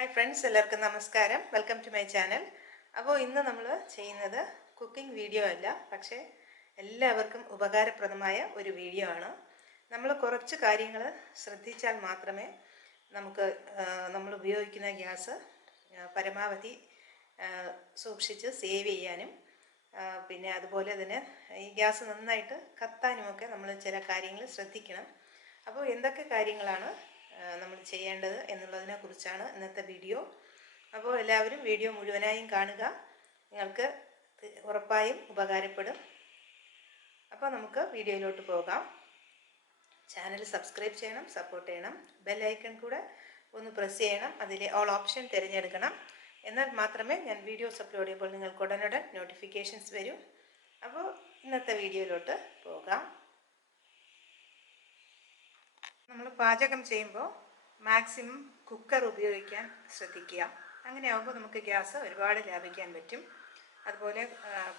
Hi friends, എല്ലാവർക്കും നമസ്കാരം. Welcome to my channel. അപ്പോൾ ഇന്ന് നമ്മൾ ചെയ്യുന്നത് കുക്കിംഗ് വീഡിയോ അല്ല, പക്ഷേ എല്ലാവർക്കും ഉപകാരപ്രദമായ ഒരു വീഡിയോ ആണ്. നമ്മൾ കുറച്ച് കാര്യങ്ങൾ ശ്രദ്ധിച്ചാൽ മാത്രമേ നമുക്ക് നമ്മൾ ഉപയോഗിക്കുന്ന ഗ്യാസ് പരമാവധി സൂക്ഷിച്ച് സേവ് ചെയ്യാനും പിന്നെ അതുപോലെ തന്നെ ഈ ഗ്യാസ് നന്നായിട്ട് കത്താനുമൊക്കെ നമ്മൾ ചില കാര്യങ്ങൾ ശ്രദ്ധിക്കണം. അപ്പോൾ എന്തൊക്കെ കാര്യങ്ങളാണ് നമ്മൾ ചെയ്യേണ്ടത് എന്നുള്ളതിനെ കുറിച്ചാണ് ഇന്നത്തെ വീഡിയോ. അപ്പോൾ എല്ലാവരും വീഡിയോ മുഴുവനായും കാണുക, നിങ്ങൾക്ക് ഉറപ്പായും ഉപകാരപ്പെടും. അപ്പോൾ നമുക്ക് വീഡിയോയിലോട്ട് പോകാം. ചാനൽ സബ്സ്ക്രൈബ് ചെയ്യണം, സപ്പോർട്ട് ചെയ്യണം, ബെൽ ഐക്കൺ കൂടെ ഒന്ന് പ്രസ് ചെയ്യണം, അതിലെ ഓൾ ഓപ്ഷൻ തിരഞ്ഞെടുക്കണം. എന്നാൽ മാത്രമേ ഞാൻ വീഡിയോസ് അപ്ലോഡ് ചെയ്യുമ്പോൾ നിങ്ങൾക്ക് ഉടനുടൻ നോട്ടിഫിക്കേഷൻസ് വരും. അപ്പോൾ ഇന്നത്തെ വീഡിയോയിലോട്ട് പോകാം. നമ്മൾ പാചകം ചെയ്യുമ്പോൾ മാക്സിമം കുക്കർ ഉപയോഗിക്കാൻ ശ്രദ്ധിക്കുക. അങ്ങനെയാകുമ്പോൾ നമുക്ക് ഗ്യാസ് ഒരുപാട് ലാഭിക്കാൻ പറ്റും. അതുപോലെ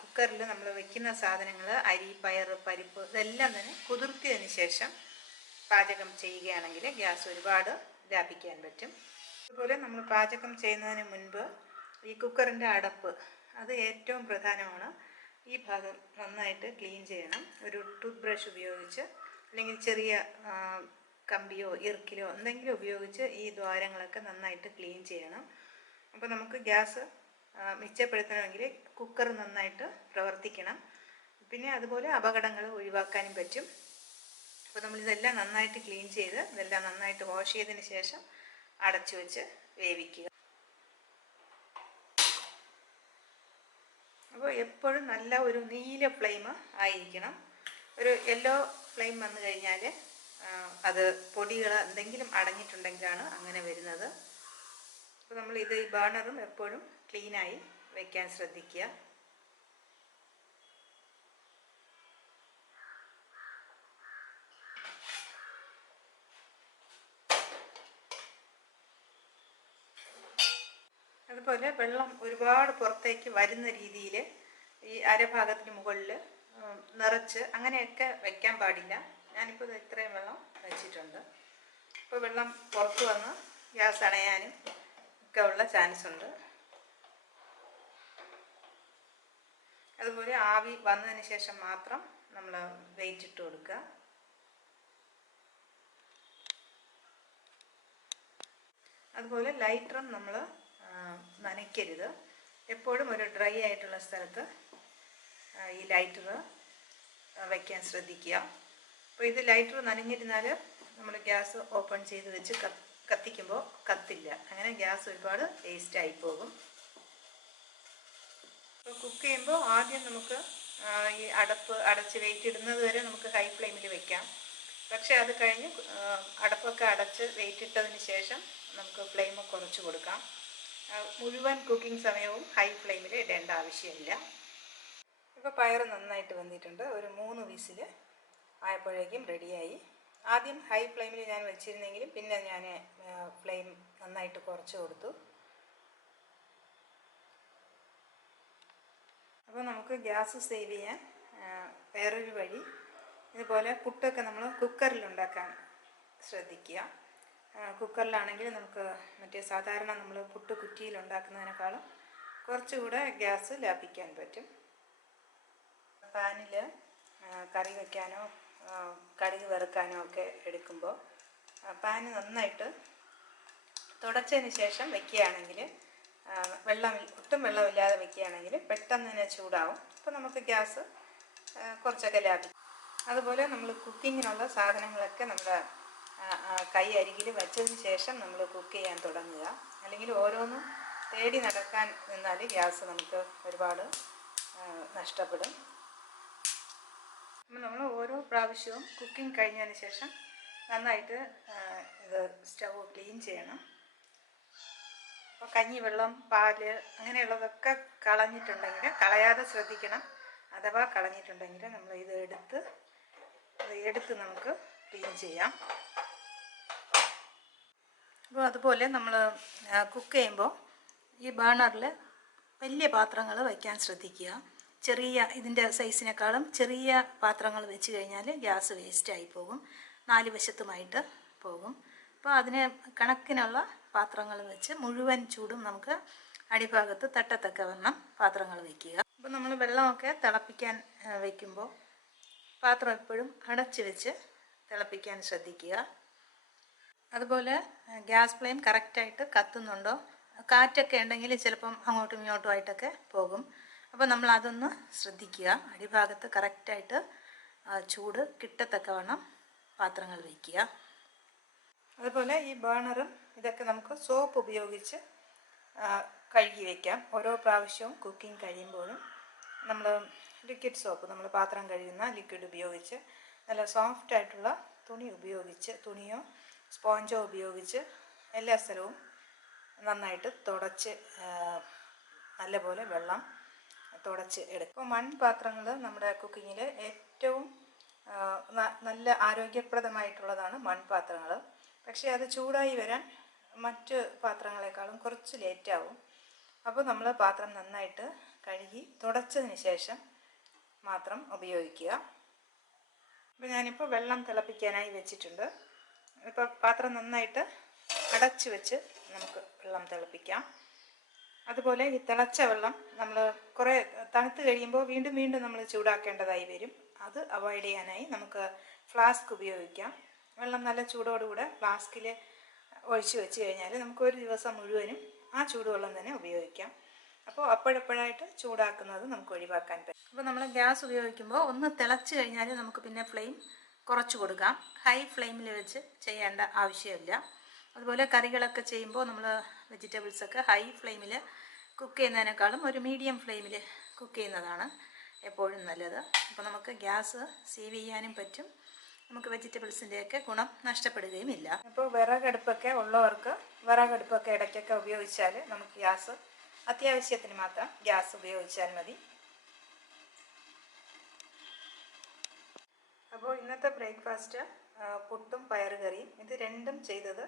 കുക്കറിൽ നമ്മൾ വയ്ക്കുന്ന സാധനങ്ങൾ അരി, പയർ, പരിപ്പ് ഇതെല്ലാം തന്നെ കുതിർത്തിയതിന് ശേഷം പാചകം ചെയ്യുകയാണെങ്കിൽ ഗ്യാസ് ഒരുപാട് ലാഭിക്കാൻ പറ്റും. അതുപോലെ നമ്മൾ പാചകം ചെയ്യുന്നതിന് മുൻപ് ഈ കുക്കറിൻ്റെ അടപ്പ് അത് ഏറ്റവും പ്രധാനമാണ്. ഈ ഭാഗം നന്നായിട്ട് ക്ലീൻ ചെയ്യണം. ഒരു ടൂത്ത് ബ്രഷ് ഉപയോഗിച്ച് അല്ലെങ്കിൽ ചെറിയ കമ്പിയോ ഇറുക്കിലോ എന്തെങ്കിലും ഉപയോഗിച്ച് ഈ ദ്വാരങ്ങളൊക്കെ നന്നായിട്ട് ക്ലീൻ ചെയ്യണം. അപ്പോൾ നമുക്ക് ഗ്യാസ് മിച്ചപ്പെടുത്തണമെങ്കിൽ കുക്കർ നന്നായിട്ട് പ്രവർത്തിക്കണം. പിന്നെ അതുപോലെ അപകടങ്ങൾ ഒഴിവാക്കാനും പറ്റും. അപ്പോൾ നമ്മളിതെല്ലാം നന്നായിട്ട് ക്ലീൻ ചെയ്ത് ഇതെല്ലാം നന്നായിട്ട് വാഷ് ചെയ്തതിന് ശേഷം അടച്ചു വെച്ച് വേവിക്കുക. അപ്പോൾ എപ്പോഴും നല്ല ഒരു നീല ഫ്ലെയിം ആയിരിക്കണം. ഒരു യെല്ലോ ഫ്ലെയിം വന്നു കഴിഞ്ഞാൽ അത് പൊടികൾ എന്തെങ്കിലും അടങ്ങിയിട്ടുണ്ടെങ്കിലാണ് അങ്ങനെ വരുന്നത്. അപ്പോൾ നമ്മൾ ഈ ബേണറും എപ്പോഴും ക്ലീനായി വയ്ക്കാൻ ശ്രദ്ധിക്കുക. അതുപോലെ വെള്ളം ഒരുപാട് പുറത്തേക്ക് വരുന്ന രീതിയിൽ ഈ അരഭാഗത്തിന് മുകളിൽ നിറച്ച് അങ്ങനെയൊക്കെ വയ്ക്കാൻ പാടില്ല. ഞാനിപ്പോൾ ഇത്രയും വെള്ളം വെച്ചിട്ടുണ്ട്. ഇപ്പോൾ വെള്ളം പുറത്ത് വന്ന് ഗ്യാസ് അണയാനും ഒക്കെ ഉള്ള ചാൻസ് ഉണ്ട്. അതുപോലെ ആവി വന്നതിന് ശേഷം മാത്രം നമ്മൾ വെയിറ്റ് ഇട്ട് കൊടുക്കുക. അതുപോലെ ലൈറ്ററും നമ്മൾ നനയ്ക്കരുത്. എപ്പോഴും ഒരു ഡ്രൈ ആയിട്ടുള്ള സ്ഥലത്ത് ഈ ലൈറ്റർ വയ്ക്കാൻ ശ്രദ്ധിക്കുക. അപ്പോൾ ഇത് ലൈറ്റർ നനഞ്ഞിരുന്നാൽ നമ്മൾ ഗ്യാസ് ഓപ്പൺ ചെയ്ത് വെച്ച് കത്തിക്കുമ്പോൾ കത്തില്ല. അങ്ങനെ ഗ്യാസ് ഒരുപാട് വേസ്റ്റായി പോകും. അപ്പോൾ കുക്ക് ചെയ്യുമ്പോൾ ആദ്യം നമുക്ക് ഈ അടപ്പ് അടച്ച് വെയിറ്റ് ഇടുന്നത് വരെ നമുക്ക് ഹൈ ഫ്ലെയിമിൽ വെക്കാം. പക്ഷേ അത് കഴിഞ്ഞ് അടപ്പൊക്കെ അടച്ച് വെയിറ്റ് ഇട്ടതിന് ശേഷം നമുക്ക് ഫ്ലെയിം കുറച്ച് കൊടുക്കാം. മുഴുവൻ കുക്കിംഗ് സമയവും ഹൈ ഫ്ലെയിമിൽ ഇടേണ്ട ആവശ്യമില്ല. ഇപ്പോൾ പയർ നന്നായിട്ട് വന്നിട്ടുണ്ട്. ഒരു 3 വിസിൽ ആയപ്പോഴേക്കും റെഡിയായി. ആദ്യം ഹൈ ഫ്ലെയിമിൽ ഞാൻ വെച്ചിരുന്നെങ്കിലും പിന്നെ ഞാൻ ഫ്ലെയിം നന്നായിട്ട് കുറച്ച് കൊടുത്തു. അപ്പോൾ നമുക്ക് ഗ്യാസ് സേവ് ചെയ്യാൻ വേറൊരു വഴി, ഇതുപോലെ പുട്ടൊക്കെ നമ്മൾ കുക്കറിലുണ്ടാക്കാൻ ശ്രദ്ധിക്കുക. കുക്കറിലാണെങ്കിൽ നമുക്ക് മറ്റേ സാധാരണ നമ്മൾ പുട്ട് കുറ്റിയിലുണ്ടാക്കുന്നതിനേക്കാളും കുറച്ചുകൂടെ ഗ്യാസ് ലാഭിക്കാൻ പറ്റും. പാനിൽ കറി വയ്ക്കാനോ കടുക് വറുക്കാനോ ഒക്കെ എടുക്കുമ്പോൾ പാന് നന്നായിട്ട് തുടച്ചതിന് ശേഷം വയ്ക്കുകയാണെങ്കിൽ ഒട്ടും വെള്ളമില്ലാതെ വയ്ക്കുകയാണെങ്കിൽ പെട്ടെന്ന് തന്നെ ചൂടാവും. അപ്പോൾ നമുക്ക് ഗ്യാസ് കുറച്ചൊക്കെ ലാഭിക്കും. അതുപോലെ നമ്മൾ കുക്കിങ്ങിനുള്ള സാധനങ്ങളൊക്കെ നമ്മുടെ കൈ അരികിൽ വെച്ചതിന് ശേഷം നമ്മൾ കുക്ക് ചെയ്യാൻ തുടങ്ങുക. അല്ലെങ്കിൽ ഓരോന്നും തേടി നടക്കാൻ നിന്നാൽ ഗ്യാസ് നമുക്ക് ഒരുപാട് നഷ്ടപ്പെടും. നമ്മൾ ഓരോ പ്രാവശ്യവും കുക്കിംഗ് കഴിഞ്ഞതിന് ശേഷം നന്നായിട്ട് ഇത് സ്റ്റൗ ക്ലീൻ ചെയ്യണം. അപ്പോൾ കഞ്ഞിവെള്ളം, പാല് അങ്ങനെയുള്ളതൊക്കെ കളഞ്ഞിട്ടുണ്ടെങ്കിൽ കളയാതെ ശ്രദ്ധിക്കണം. അഥവാ കളഞ്ഞിട്ടുണ്ടെങ്കിൽ നമ്മൾ ഇത് എടുത്ത് നമുക്ക് ക്ലീൻ ചെയ്യാം. അപ്പോൾ അതുപോലെ നമ്മൾ കുക്ക് ചെയ്യുമ്പോൾ ഈ ബേണറിൽ വലിയ പാത്രങ്ങൾ വയ്ക്കാൻ ശ്രദ്ധിക്കുക. ചെറിയ ഇതിൻ്റെ സൈസിനേക്കാളും ചെറിയ പാത്രങ്ങൾ വെച്ച് കഴിഞ്ഞാൽ ഗ്യാസ് വേസ്റ്റായി പോകും, 4 വശത്തുമായിട്ട് പോകും. അപ്പോൾ അതിന് കണക്കിനുള്ള പാത്രങ്ങൾ വെച്ച് മുഴുവൻ ചൂടും നമുക്ക് അടിഭാഗത്ത് തട്ടത്തക്കവണ്ണം പാത്രങ്ങൾ വയ്ക്കുക. അപ്പോൾ നമ്മൾ വെള്ളമൊക്കെ തിളപ്പിക്കാൻ വയ്ക്കുമ്പോൾ പാത്രം എപ്പോഴും അടച്ച് വെച്ച് തിളപ്പിക്കാൻ ശ്രദ്ധിക്കുക. അതുപോലെ ഗ്യാസ് ഫ്ലെയിം കറക്റ്റായിട്ട് കത്തുന്നുണ്ടോ, കാറ്റൊക്കെ ഉണ്ടെങ്കിൽ ചിലപ്പം അങ്ങോട്ടും ഇങ്ങോട്ടും ആയിട്ടൊക്കെ പോകും. അപ്പോൾ നമ്മൾ അതൊന്ന് ശ്രദ്ധിക്കുക. അടിഭാഗത്ത് കറക്റ്റായിട്ട് ചൂട് കിട്ടത്തക്കവണ്ണം പാത്രങ്ങൾ വയ്ക്കുക. അതുപോലെ ഈ ബേണറും ഇതൊക്കെ നമുക്ക് സോപ്പ് ഉപയോഗിച്ച് കഴുകി വയ്ക്കാം. ഓരോ പ്രാവശ്യവും കുക്കിംഗ് കഴിയുമ്പോഴും നമ്മൾ ലിക്വിഡ് സോപ്പ്, നമ്മൾ പാത്രം കഴുകുന്ന ലിക്വിഡ് ഉപയോഗിച്ച് നല്ല സോഫ്റ്റായിട്ടുള്ള തുണി ഉപയോഗിച്ച്, തുണിയോ സ്പോഞ്ചോ ഉപയോഗിച്ച് എല്ലാ സ്ഥലവും നന്നായിട്ട് തുടച്ച് നല്ലപോലെ വെള്ളം തുടച്ച് എടുക്കും. അപ്പോൾ മൺപാത്രങ്ങൾ നമ്മുടെ കുക്കിങ്ങിൽ ഏറ്റവും നല്ല ആരോഗ്യപ്രദമായിട്ടുള്ളതാണ് മൺപാത്രങ്ങൾ. പക്ഷേ അത് ചൂടായി വരാൻ മറ്റ് പാത്രങ്ങളെക്കാളും കുറച്ച് ലേറ്റാവും. അപ്പോൾ നമ്മൾ പാത്രം നന്നായിട്ട് കഴുകി തുടച്ചതിന് ശേഷം മാത്രം ഉപയോഗിക്കുക. അപ്പോൾ ഞാനിപ്പോൾ വെള്ളം തിളപ്പിക്കാനായി വെച്ചിട്ടുണ്ട്. ഇപ്പോൾ പാത്രം നന്നായിട്ട് അടച്ച് വെച്ച് നമുക്ക് വെള്ളം തിളപ്പിക്കാം. അതുപോലെ ഈ തിളച്ച വെള്ളം നമ്മൾ കുറേ തണുത്ത് കഴിയുമ്പോൾ വീണ്ടും വീണ്ടും നമ്മൾ ചൂടാക്കേണ്ടതായി വരും. അത് അവോയ്ഡ് ചെയ്യാനായി നമുക്ക് ഫ്ലാസ്ക് ഉപയോഗിക്കാം. വെള്ളം നല്ല ചൂടോടുകൂടെ ഫ്ലാസ്കിൽ ഒഴിച്ച് വെച്ച് കഴിഞ്ഞാൽ നമുക്ക് ഒരു ദിവസം മുഴുവനും ആ ചൂടുവെള്ളം തന്നെ ഉപയോഗിക്കാം. അപ്പോൾ അപ്പോഴപ്പോഴായിട്ട് ചൂടാക്കുന്നത് നമുക്ക് ഒഴിവാക്കാൻ പറ്റും. അപ്പോൾ നമ്മൾ ഗ്യാസ് ഉപയോഗിക്കുമ്പോൾ ഒന്ന് തിളച്ച് കഴിഞ്ഞാൽ നമുക്ക് പിന്നെ ഫ്ലെയിം കുറച്ച് കൊടുക്കാം. ഹൈ ഫ്ലെയിമിൽ വെച്ച് ചെയ്യേണ്ട ആവശ്യമില്ല. അതുപോലെ കറികളൊക്കെ ചെയ്യുമ്പോൾ നമ്മൾ വെജിറ്റബിൾസൊക്കെ ഹൈ ഫ്ലെയിമിൽ കുക്ക് ചെയ്യുന്നതിനേക്കാളും ഒരു മീഡിയം ഫ്ലെയിമിൽ കുക്ക് ചെയ്യുന്നതാണ് എപ്പോഴും നല്ലത്. അപ്പോൾ നമുക്ക് ഗ്യാസ് സേവ് ചെയ്യാനും പറ്റും, നമുക്ക് വെജിറ്റബിൾസിൻ്റെയൊക്കെ ഗുണം നഷ്ടപ്പെടുകയും ഇല്ല. അപ്പോൾ വിറകടുപ്പൊക്കെ ഉള്ളവർക്ക് വിറകടുപ്പൊക്കെ ഇടയ്ക്കൊക്കെ ഉപയോഗിച്ചാൽ നമുക്ക് ഗ്യാസ് അത്യാവശ്യത്തിന് മാത്രം ഗ്യാസ് ഉപയോഗിച്ചാൽ മതി. അപ്പോൾ ഇന്നത്തെ ബ്രേക്ക്ഫാസ്റ്റ് പുട്ടും പയറുകറിയും, ഇത് രണ്ടും ചെയ്തത്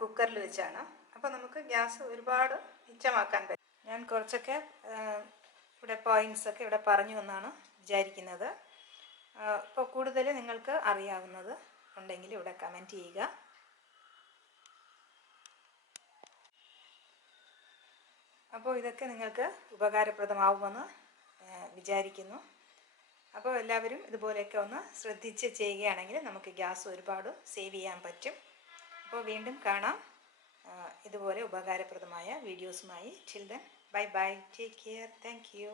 കുക്കറിൽ വെച്ചാണ്. അപ്പോൾ നമുക്ക് ഗ്യാസ് ഒരുപാട് മിച്ചമാക്കാൻ പറ്റും. ഞാൻ കുറച്ചൊക്കെ ഇവിടെ പോയിൻറ്റ്സൊക്കെ ഇവിടെ പറഞ്ഞു എന്നാണ് വിചാരിക്കുന്നത്. അപ്പോൾ കൂടുതൽ നിങ്ങൾക്ക് അറിയാവുന്നത് ഉണ്ടെങ്കിൽ ഇവിടെ കമൻറ്റ് ചെയ്യുക. അപ്പോൾ ഇതൊക്കെ നിങ്ങൾക്ക് ഉപകാരപ്രദമാവുമെന്ന് വിചാരിക്കുന്നു. അപ്പോൾ എല്ലാവരും ഇതുപോലെയൊക്കെ ഒന്ന് ശ്രദ്ധിച്ച് ചെയ്യുകയാണെങ്കിൽ നമുക്ക് ഗ്യാസ് ഒരുപാട് സേവ് ചെയ്യാൻ പറ്റും. അപ്പോൾ വീണ്ടും കാണാം ഇതുപോലെ ഉപകാരപ്രദമായ വീഡിയോസുമായി. Till then bye bye, take care, thank U.